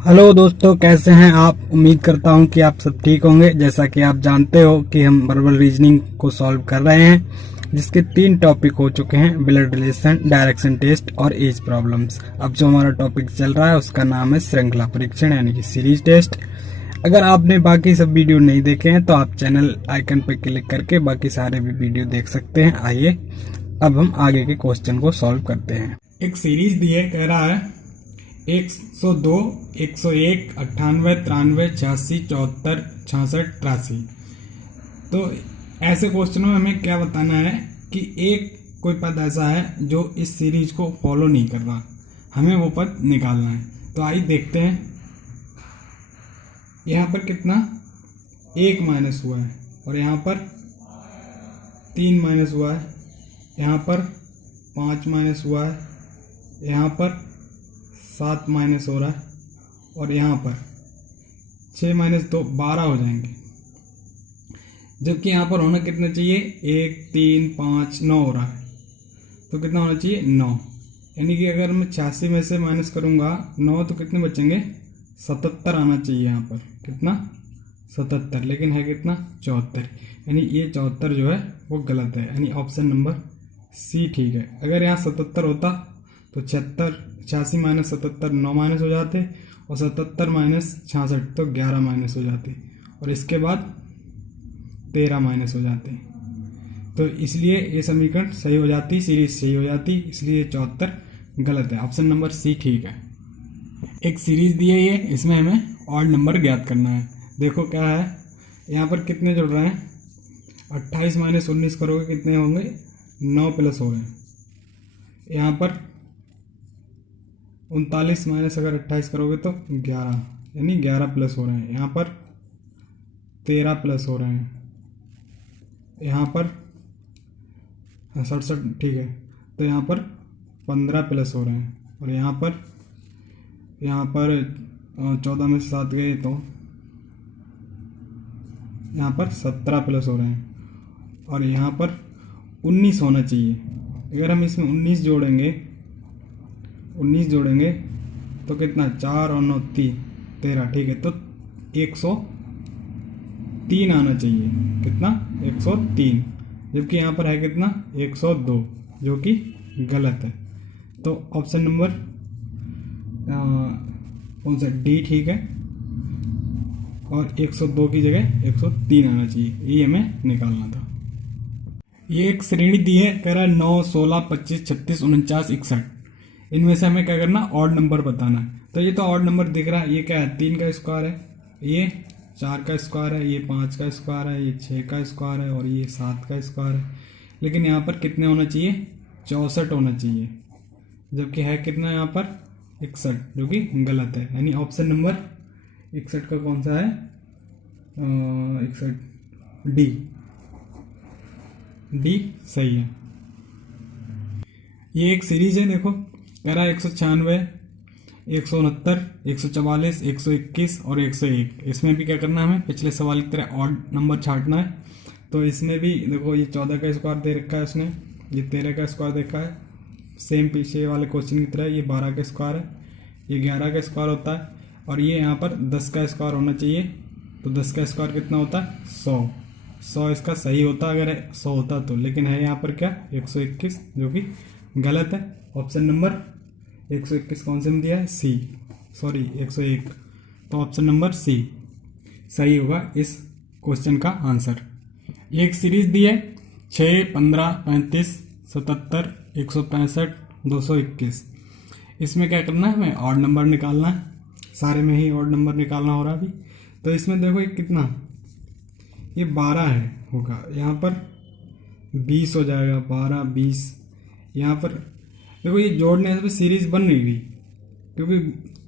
Hello दोस्तों, कैसे हैं आप। उम्मीद करता हूं कि आप सब ठीक होंगे। जैसा कि आप जानते हो कि हम वर्बल रीजनिंग को सॉल्व कर रहे हैं, जिसके 3 टॉपिक हो चुके हैं: ब्लड रिलेशन, डायरेक्शन टेस्ट और एज प्रॉब्लम्स। अब जो हमारा टॉपिक चल रहा है उसका नाम है श्रृंखला परीक्षण यानी कि सीरीज टेस्ट। अगर आपने बाकी सब वीडियो नहीं देखे हैं तो आप चैनल आइकन पर क्लिक करके बाकी सारे भी वीडियो देख सकते हैं। आइए अब हम आगे के क्वेश्चन को सॉल्व करते हैं। एक सीरीज दी है, कह रहा है 102, 101, 98, 93, 86, 74, 66, 83। तो ऐसे क्वेश्चनों में हमें क्या बताना है कि एक कोई पद ऐसा है जो इस सीरीज को फॉलो नहीं कर रहा, हमें वो पद निकालना है। तो आइए देखते हैं। यहाँ पर कितना 1 माइनस हुआ है और यहाँ पर 3 माइनस हुआ है, यहाँ पर 5 माइनस हुआ है, यहाँ पर 7 माइनस हो रहा है और यहाँ पर 6 माइनस 2 12 हो जाएंगे। जबकि यहाँ पर होना कितना चाहिए, 1 3 5 9 हो रहा है, तो कितना होना चाहिए 9। यानी कि अगर मैं 86 में से माइनस करूँगा 9 तो कितने बचेंगे, 77 आना चाहिए। यहाँ पर कितना 77, लेकिन है कितना 74। यानी ये 74 जो है वो गलत है, यानी ऑप्शन नंबर सी ठीक है। अगर यहाँ 77 होता तो 86 माइनस 77 9 माइनस हो जाते और 77 माइनस 66 तो 11 माइनस हो जाते और इसके बाद 13 माइनस हो जाते। तो इसलिए ये समीकरण सही हो जाती, सीरीज सही हो जाती, इसलिए 74 गलत है। ऑप्शन नंबर सी ठीक है। एक सीरीज दी है ये, इसमें हमें ऑड नंबर ज्ञात करना है। देखो क्या है, यहाँ पर कितने जुड़ रहे हैं, 28 माइनस 19 करोगे कितने होंगे, 9 प्लस हो गए। यहाँ पर 39 माइनस अगर 28 करोगे तो 11, यानी 11 प्लस हो रहे हैं। यहाँ पर 13 प्लस हो रहे हैं, यहाँ पर 67 ठीक है, तो यहाँ पर 15 प्लस हो रहे हैं और यहाँ पर 14 में से 7 गए तो यहाँ पर 17 प्लस हो रहे हैं और यहाँ पर 19 होना चाहिए। अगर हम इसमें 19 जोड़ेंगे तो कितना, 4 और 9 13 ठीक है, तो 103 आना चाहिए। कितना 103, जबकि यहाँ पर है कितना 102, जो कि गलत है। तो ऑप्शन नंबर कौन सा, डी ठीक है, और 102 की जगह 103 आना चाहिए, ये हमें निकालना था। ये एक श्रेणी दी है, कह रहा है 9, 16, 25, 36, 49, 61। इनमें से हमें क्या करना, ऑड नंबर बताना है। तो ये तो ऑड नंबर दिख रहा है, ये क्या है, 3 का स्क्वायर है, ये 4 का स्क्वायर है, ये 5 का स्क्वायर है, ये 6 का स्क्वायर है और ये 7 का स्क्वायर है। लेकिन यहाँ पर कितने होना चाहिए, 64 होना चाहिए, जबकि है कितना यहाँ पर 61, जो कि गलत है। यानी ऑप्शन नंबर 61 का कौन सा है, 61 डी सही है। ये एक सीरीज है, देखो कह रहा है 196, 169, 144, 121 और 101। इसमें भी क्या करना है, हमें पिछले सवाल की तरह ऑड नंबर छांटना है। तो इसमें भी देखो, ये 14 का स्क्वायर दे रखा है उसने, ये 13 का स्क्वायर देखा है, सेम पीछे वाले क्वेश्चन की तरह। ये 12 का स्क्वायर है, ये 11 का स्क्वायर होता है और ये यहाँ पर 10 का स्क्वायर होना चाहिए। तो 10 का स्क्वायर कितना होता है, 100 इसका सही होता अगर 100 होता तो, लेकिन है यहाँ पर क्या 121, जो कि गलत है। ऑप्शन नंबर 121 कौन से में दिया है, सी, सॉरी 101। तो ऑप्शन नंबर सी सही होगा इस क्वेश्चन का आंसर। ये एक सीरीज दी है 6, 15, 35, 77, 165, 221। इसमें क्या करना है, हमें ऑड नंबर निकालना है। सारे में ही ऑड नंबर निकालना हो रहा अभी। तो इसमें देखो ये कितना, ये 12 है होगा, यहाँ पर 20 हो जाएगा, 12 20। यहाँ पर देखो ये जोड़ने से सीरीज बन नहीं रही, क्योंकि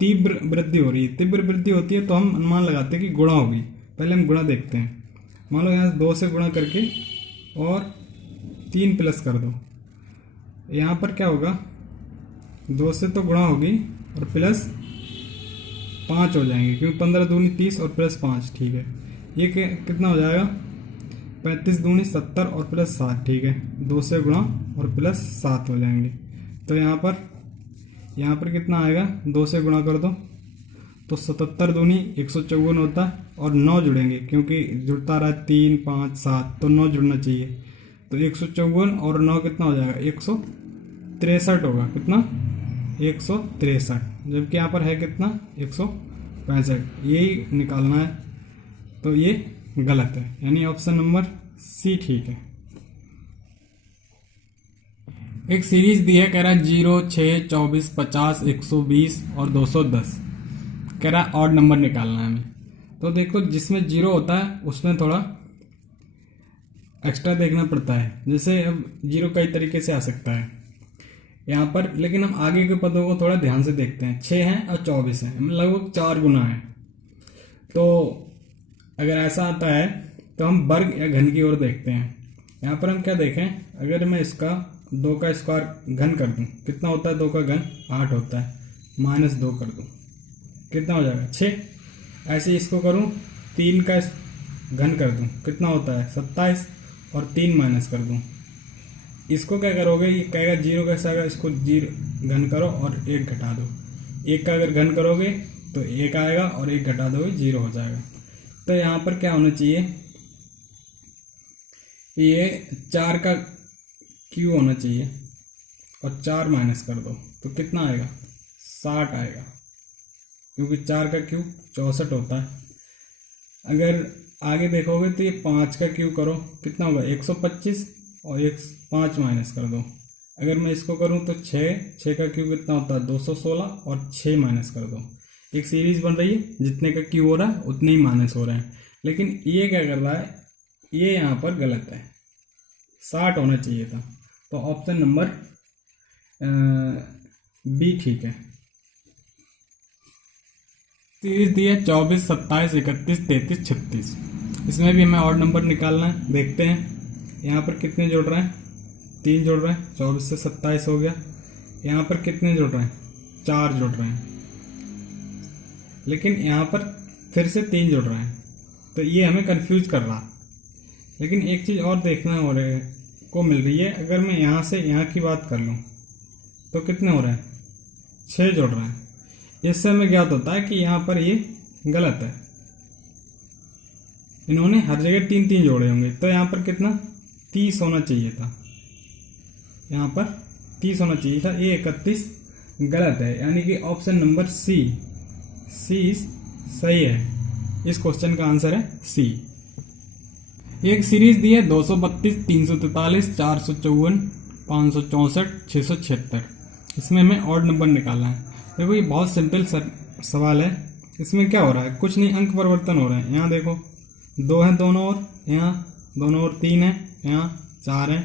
तीव्र वृद्धि हो रही है। तीव्र वृद्धि होती है तो हम अनुमान लगाते हैं कि गुणा होगी। पहले हम गुणा देखते हैं। मान लो यहाँ 2 से गुणा करके और 3 प्लस कर दो, यहाँ पर क्या होगा, 2 से तो गुणा होगी और प्लस 5 हो जाएंगे, क्योंकि 15 दूनी 30 और प्लस 5 ठीक है। ये कितना हो जाएगा, 35 दूनी 70 और प्लस 7 ठीक है। 2 से गुणा और प्लस 7 हो जाएंगे। तो यहाँ पर कितना आएगा, 2 से गुणा कर दो तो 77 दूनी 154 होता है, और 9 जुड़ेंगे क्योंकि जुड़ता रहा 3 5 7, तो 9 जुड़ना चाहिए। तो 154 और 9 कितना हो जाएगा, 163 होगा। कितना, 163, जबकि यहाँ पर है कितना, 165, यही निकालना है। तो ये गलत है, यानी ऑप्शन नंबर सी ठीक है। एक सीरीज दी है, कह रहा है 0 6 24 50 120 और 210, कह रहा है ऑड नंबर निकालना है हमें। तो देखो जिसमें 0 होता है उसमें थोड़ा एक्स्ट्रा देखना पड़ता है। जैसे अब 0 कई तरीके से आ सकता है यहाँ पर, लेकिन हम आगे के पदों को थोड़ा ध्यान से देखते हैं। 6 हैं और 24 हैं, लगभग 4 गुना है। तो अगर ऐसा आता है तो हम वर्ग या घन की ओर देखते हैं। यहाँ पर हम क्या देखें, अगर मैं इसका 2 का स्क्वायर घन कर दूं, कितना होता है 2 का घन, 8 होता है, -2 कर दूं, कितना हो जाएगा, 6। ऐसे इसको करूं, 3 का घन कर दूं, कितना होता है 27, और 3 माइनस कर दूं। इसको क्या करोगे, ये कहेगा 0 कैसे आएगा, इसको 0 घन करो और 1 घटा दो। 1 का अगर घन करोगे तो 1 आएगा, और 1 घटा दोगे 0 हो जाएगा। तो यहाँ पर क्या होना चाहिए, ये 4 का क्यू होना चाहिए, और 4 माइनस कर दो तो कितना आएगा, 60 आएगा, क्योंकि 4 का क्यू 64 होता है। अगर आगे देखोगे तो ये 5 का क्यू करो, कितना होगा 125, और 5 माइनस कर दो। अगर मैं इसको करूं तो 6 का क्यू कितना होता है 216, और 6 माइनस कर दो। एक सीरीज बन रही है, जितने का क्यू हो रहा है उतने ही माइनस हो रहे हैं। लेकिन ये क्या कर रहा है, ये यहाँ पर गलत है, 60 होना चाहिए था। तो ऑप्शन नंबर बी ठीक है। सीरीज दी है 24 27 31 33 36, इसमें भी हमें ऑड नंबर निकालना है। देखते हैं यहाँ पर कितने जुड़ रहे हैं, 3 जुड़ रहे हैं, 24 से 27 हो गया। यहाँ पर कितने जुड़ रहे हैं, 4 जुड़ रहे हैं, लेकिन यहाँ पर फिर से 3 जुड़ रहे हैं, तो ये हमें कंफ्यूज कर रहा है। लेकिन एक चीज़ और देखना हो रहे को मिल रही है, अगर मैं यहाँ से यहाँ की बात कर लूँ तो कितने हो रहे हैं, 6 जुड़ रहे हैं। इससे हमें ज्ञात होता है कि यहाँ पर ये गलत है, इन्होंने हर जगह 3 3 जोड़े होंगे। तो यहाँ पर कितना, 30 होना चाहिए था, यहाँ पर 30 होना चाहिए था, ये 31 गलत है। यानी कि ऑप्शन नंबर सी सही है। इस क्वेश्चन का आंसर है सी। एक सीरीज दी है 232 343 454 564 676, इसमें हमें ऑड नंबर निकालना है। देखो ये बहुत सिंपल सवाल है। इसमें क्या हो रहा है, कुछ नहीं, अंक परिवर्तन हो रहे हैं। यहाँ देखो 2 हैं दोनों ओर, यहाँ दोनों ओर 3 है, यहाँ 4 है।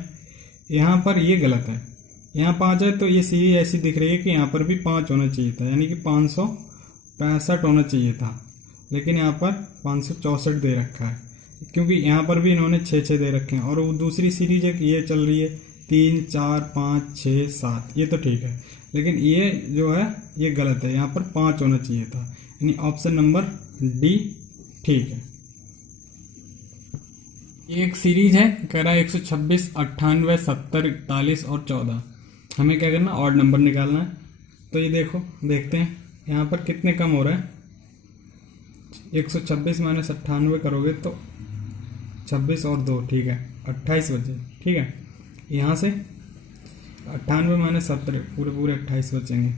यहाँ पर ये गलत है, यहाँ 5 है, तो ये सीरीज ऐसी दिख रही है कि यहाँ पर भी 5 होना चाहिए था, यानी कि 565 होना चाहिए था। लेकिन यहाँ पर 564 दे रखा है, क्योंकि यहाँ पर भी इन्होंने 6 दे रखे हैं। और वो दूसरी सीरीज है, ये चल रही है 3 4 5 6 7, ये तो ठीक है। लेकिन ये जो है ये गलत है, यहाँ पर 5 होना चाहिए था, यानी ऑप्शन नंबर डी ठीक है। एक सीरीज है, कह रहा है 126 98 70 41 और 14, हमें क्या करना, ऑड नंबर निकालना है। तो ये देखो, देखते हैं यहाँ पर कितने कम हो रहा है। 126 माइनस 98 करोगे तो 26 और 2, ठीक है 28 बचे, ठीक है। यहाँ से 98 माइनस 70, पूरे 28 बचेंगे।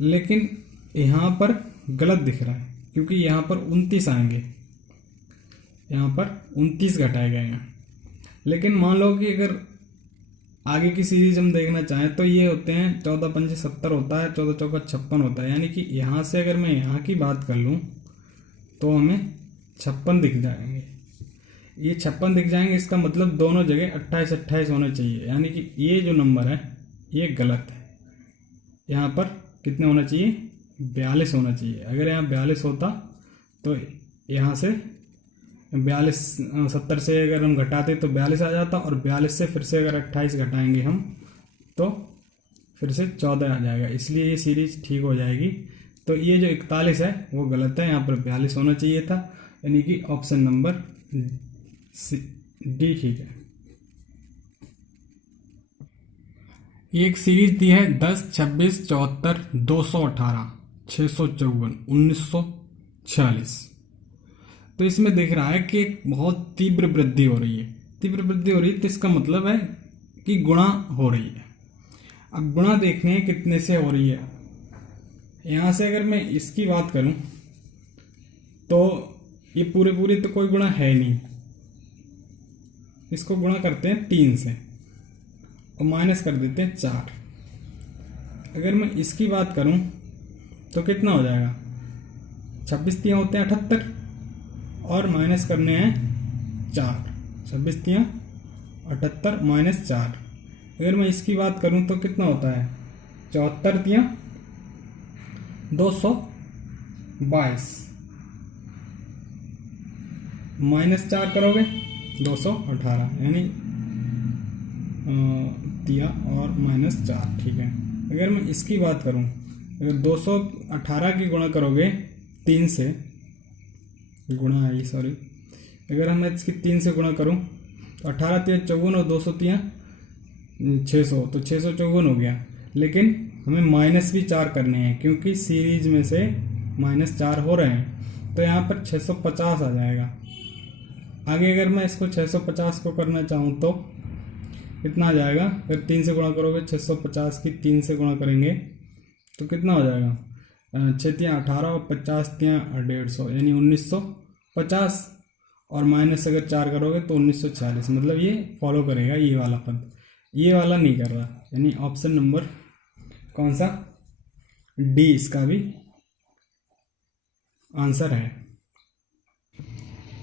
लेकिन यहाँ पर गलत दिख रहा है, क्योंकि यहाँ पर 29 आएंगे, यहाँ पर 29 घटाए गए हैं। लेकिन मान लो कि अगर आगे की सीरीज हम देखना चाहें तो ये होते हैं 14 पंजे 70 होता है, 14 चौका 56 होता है। यानी कि यहाँ से अगर मैं यहाँ की बात कर लूँ तो हमें 56 दिख जाएंगे, ये 56 दिख जाएंगे। इसका मतलब दोनों जगह 28 28 होना चाहिए, यानी कि ये जो नंबर है ये गलत है। यहाँ पर कितने होना चाहिए, 42 होना चाहिए। अगर यहाँ 42 होता तो यहाँ से 42 70 से अगर हम घटाते तो 42 आ जाता, और 42 से फिर से अगर 28 घटाएंगे हम तो फिर से 14 आ जाएगा, इसलिए ये सीरीज ठीक हो जाएगी। तो ये जो 41 है वो गलत है, यहाँ पर 42 होना चाहिए था, यानी कि ऑप्शन नंबर डी ठीक है। एक सीरीज दी है 10 26 74 218, 654, 1946। तो इसमें दिख रहा है कि एक बहुत तीव्र वृद्धि हो रही है। तीव्र वृद्धि हो रही है तो इसका मतलब है कि गुणा हो रही है। अब गुणा देखने हैं कितने से हो रही है। यहाँ से अगर मैं इसकी बात करूं तो ये पूरे तो कोई गुणा है नहीं। इसको गुणा करते हैं 3 से और माइनस कर देते हैं 4। अगर मैं इसकी बात करूं तो कितना हो जाएगा, 26 तियां होते हैं 78 और माइनस करने हैं 4। 26 तियां 78 माइनस 4। अगर मैं इसकी बात करूं तो कितना होता है, 74 तियां 222 माइनस 4 करोगे 218, यानी तिया और माइनस 4। ठीक है। अगर मैं इसकी बात करूं, अगर 218 की गुणा करोगे 3 से, गुणा आई सॉरी, अगर मैं इसकी 3 से गुणा करूं तो 18 तिया 54 और 200 तिया 600, तो 654 हो गया। लेकिन हमें माइनस भी 4 करने हैं क्योंकि सीरीज में से माइनस 4 हो रहे हैं, तो यहाँ पर 650 आ जाएगा। आगे अगर मैं इसको 650 को करना चाहूँ तो कितना आ जाएगा, अगर 3 से गुणा करोगे 650 की 3 से गुणा करेंगे तो कितना हो जाएगा, 6 तियां 18 और 50 तियां 150, यानी 1950 और माइनस अगर 4 करोगे तो 1946। मतलब ये फॉलो करेगा ये वाला पद, ये वाला नहीं कर रहा। यानी ऑप्शन नंबर कौन सा, डी इसका भी आंसर है।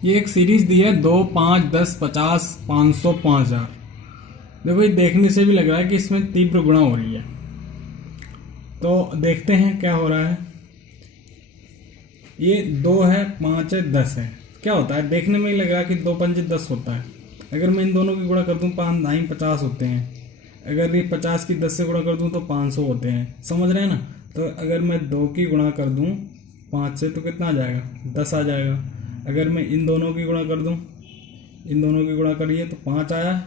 ये एक सीरीज दी है 2, 5, 10, 50, 500, 5000। देखो ये देखने से भी लग रहा है कि इसमें तीव्र गुणा हो रही है। तो देखते हैं क्या हो रहा है। ये 2 है, 5 है, 10 है। क्या होता है, देखने में ही लग रहा है कि 2 पंजे 10 होता है। अगर मैं इन दोनों की गुणा कर दूं 5 9 50 होते हैं। अगर ये 50 की 10 से गुणा कर दूं तो 500 होते हैं। समझ रहे हैं ना। तो अगर मैं 2 की गुणा कर दूं 5 से तो कितना आ जाएगा, 10 आ जाएगा। अगर मैं इन दोनों की गुणा कर दूं, इन दोनों की गुणा करिए तो 5 आया।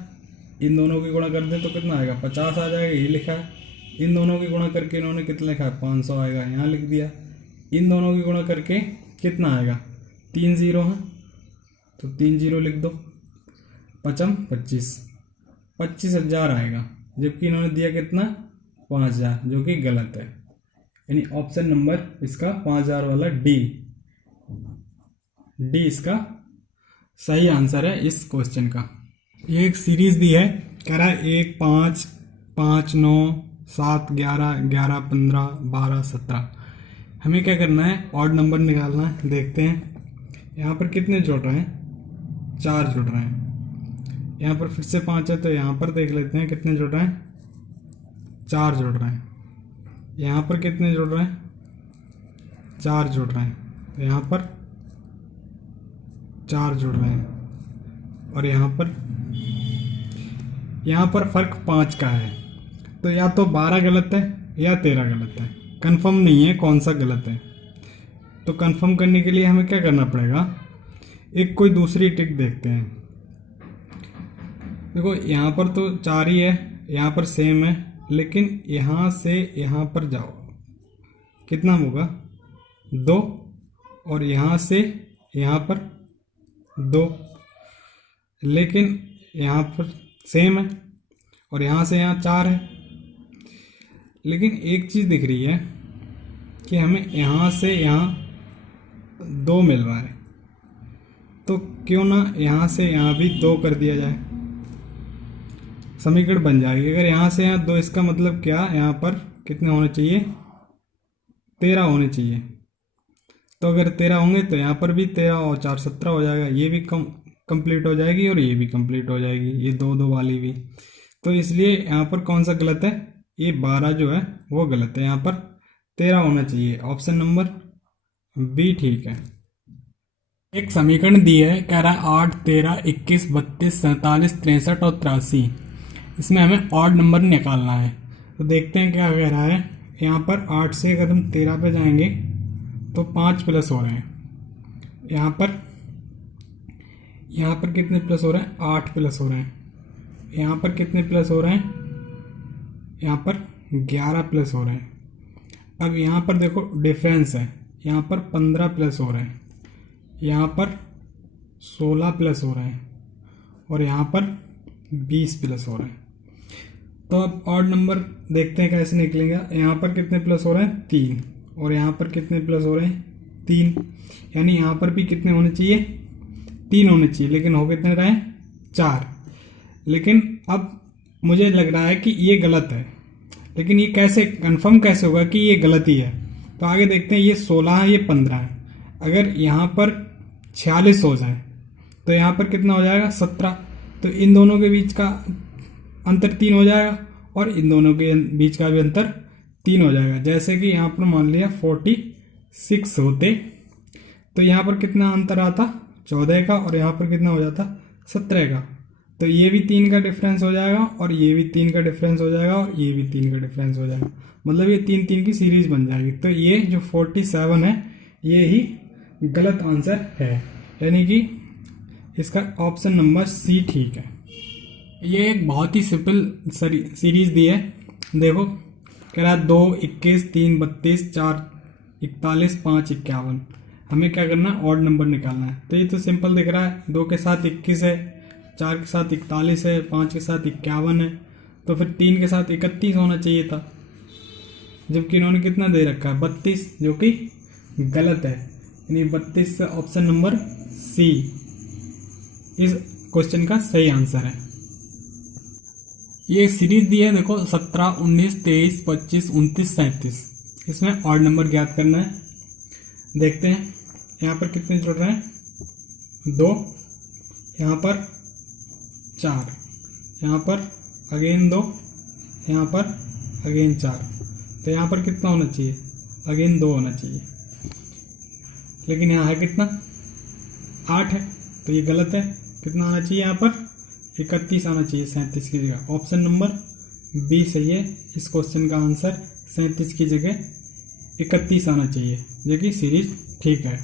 इन दोनों की गुणा कर दें तो कितना आएगा, 50 आ जाएगा। ये लिखा है। इन दोनों की गुणा करके इन्होंने कितना लिखा है, 500 आएगा, यहाँ लिख दिया। इन दोनों की गुणा करके कितना आएगा, 3 0 है तो 3 0 लिख दो। 5 25, 25,000 आएगा, जबकि इन्होंने दिया कितना, 5000, जो कि गलत है। यानी ऑप्शन नंबर इसका 5000 वाला डी इसका सही आंसर है इस क्वेश्चन का। ये एक सीरीज दी है, कह रहा है 1 5 5 9 7 11 11 15 12 17। हमें क्या करना है, ऑड नंबर निकालना है। देखते हैं यहाँ पर कितने जुड़ रहे हैं, 4 जुड़ रहे हैं। यहाँ पर फिर से 5 है तो यहाँ पर देख लेते हैं कितने जुड़ रहे हैं, 4 जुड़ रहे हैं। यहाँ पर कितने जुड़ रहे हैं, 4 जुड़ रहे हैं। यहाँ पर 4 जुड़ रहे हैं और यहाँ पर फर्क 5 का है। तो या तो 12 गलत है या 13 गलत है, कंफर्म नहीं है कौन सा गलत है। तो कंफर्म करने के लिए हमें क्या करना पड़ेगा, एक कोई दूसरी ट्रिक देखते हैं। देखो यहाँ पर तो 4 ही है, यहाँ पर सेम है, लेकिन यहाँ से यहाँ पर जाओ कितना होगा, 2, और यहाँ से यहाँ पर 2, लेकिन यहाँ पर सेम है और यहाँ से यहाँ 4 है। लेकिन एक चीज़ दिख रही है कि हमें यहाँ से यहाँ 2 मिल रहा है, तो क्यों ना यहाँ से यहाँ भी 2 कर दिया जाए, समीकरण बन जाएगी। अगर यहाँ से यहाँ 2, इसका मतलब क्या, यहाँ पर कितने होने चाहिए, 13 होने चाहिए। तो अगर 13 होंगे तो यहाँ पर भी 13 और 4 17 हो जाएगा। ये भी कंप्लीट हो जाएगी और ये भी कंप्लीट हो जाएगी, ये 2 2 वाली भी। तो इसलिए यहाँ पर कौन सा गलत है, ये 12 जो है वो गलत है, यहाँ पर 13 होना चाहिए। ऑप्शन नंबर बी ठीक है। एक समीकरण दी है, कह रहा है 8 13 21 32 47 63 और 83। इसमें हमें ऑड नंबर निकालना है। तो देखते हैं क्या कह रहा है। यहाँ पर 8 से अगर हम 13 पे जाएंगे तो 5 प्लस हो रहे हैं। यहाँ पर कितने प्लस हो रहे हैं, 8 प्लस हो रहे हैं। यहाँ पर कितने प्लस हो रहे हैं, यहाँ पर 11 प्लस हो रहे हैं। अब यहाँ पर देखो डिफरेंस है, यहाँ पर 15 प्लस हो रहे हैं, यहाँ पर 16 प्लस हो रहे हैं और यहाँ पर 20 प्लस हो रहे हैं। तो अब ऑड नंबर देखते हैं कैसे निकलेंगे। यहाँ पर कितने प्लस हो रहे हैं 3 और यहाँ पर कितने प्लस हो रहे हैं 3, यानी यहाँ पर भी कितने होने चाहिए 3 होने चाहिए, लेकिन हो कितने रहे 4। लेकिन अब मुझे लग रहा है कि ये गलत है, लेकिन ये कैसे कंफर्म कैसे होगा कि ये गलत ही है। तो आगे देखते हैं, ये 16 है ये 15 है। अगर यहाँ पर 46 हो जाए तो यहाँ पर कितना हो जाएगा 17। तो इन दोनों के बीच का अंतर 3 हो जाएगा और इन दोनों के बीच का भी अंतर 3 हो जाएगा। जैसे कि यहाँ पर मान लिया 46 होते तो यहाँ पर कितना अंतर आता 14 का और यहाँ पर कितना हो जाता 17 का। तो ये भी 3 का डिफरेंस हो जाएगा और ये भी 3 का डिफरेंस हो जाएगा और ये भी 3 का डिफरेंस हो जाएगा, मतलब ये 3 की सीरीज बन जाएगी। तो ये जो 47 है ये ही गलत आंसर है, यानी कि इसका ऑप्शन नंबर सी ठीक है। ये एक बहुत ही सिंपल सीरीज दी है। देखो कह रहा है 2, 21, 3, 32, 4, 41, 5, 51। हमें क्या करना है ऑड नंबर निकालना है। तो ये तो सिंपल दिख रहा है, 2 के साथ 21 है, 4 के साथ 41 है, 5 के साथ 51 है, तो फिर 3 के साथ 31 होना चाहिए था, जबकि इन्होंने कितना दे रखा है 32, जो कि गलत है। यानी 32 ऑप्शन नंबर सी इस क्वेश्चन का सही आंसर है। ये सीरीज दी है देखो 17, 19, 23, 25, 29, 37। इसमें ऑड नंबर ज्ञात करना है। देखते हैं यहाँ पर कितने जुड़ रहे हैं 2, यहाँ पर 4, यहाँ पर अगेन 2, यहाँ पर अगेन 4। तो यहाँ पर कितना होना चाहिए अगेन 2 होना चाहिए, लेकिन यहाँ है कितना 8 है, तो ये गलत है। कितना आना चाहिए यहाँ पर 31 आना चाहिए 37 की जगह। ऑप्शन नंबर बी सही है। इस क्वेश्चन का आंसर 37 की जगह 31 आना चाहिए, जो कि सीरीज ठीक है।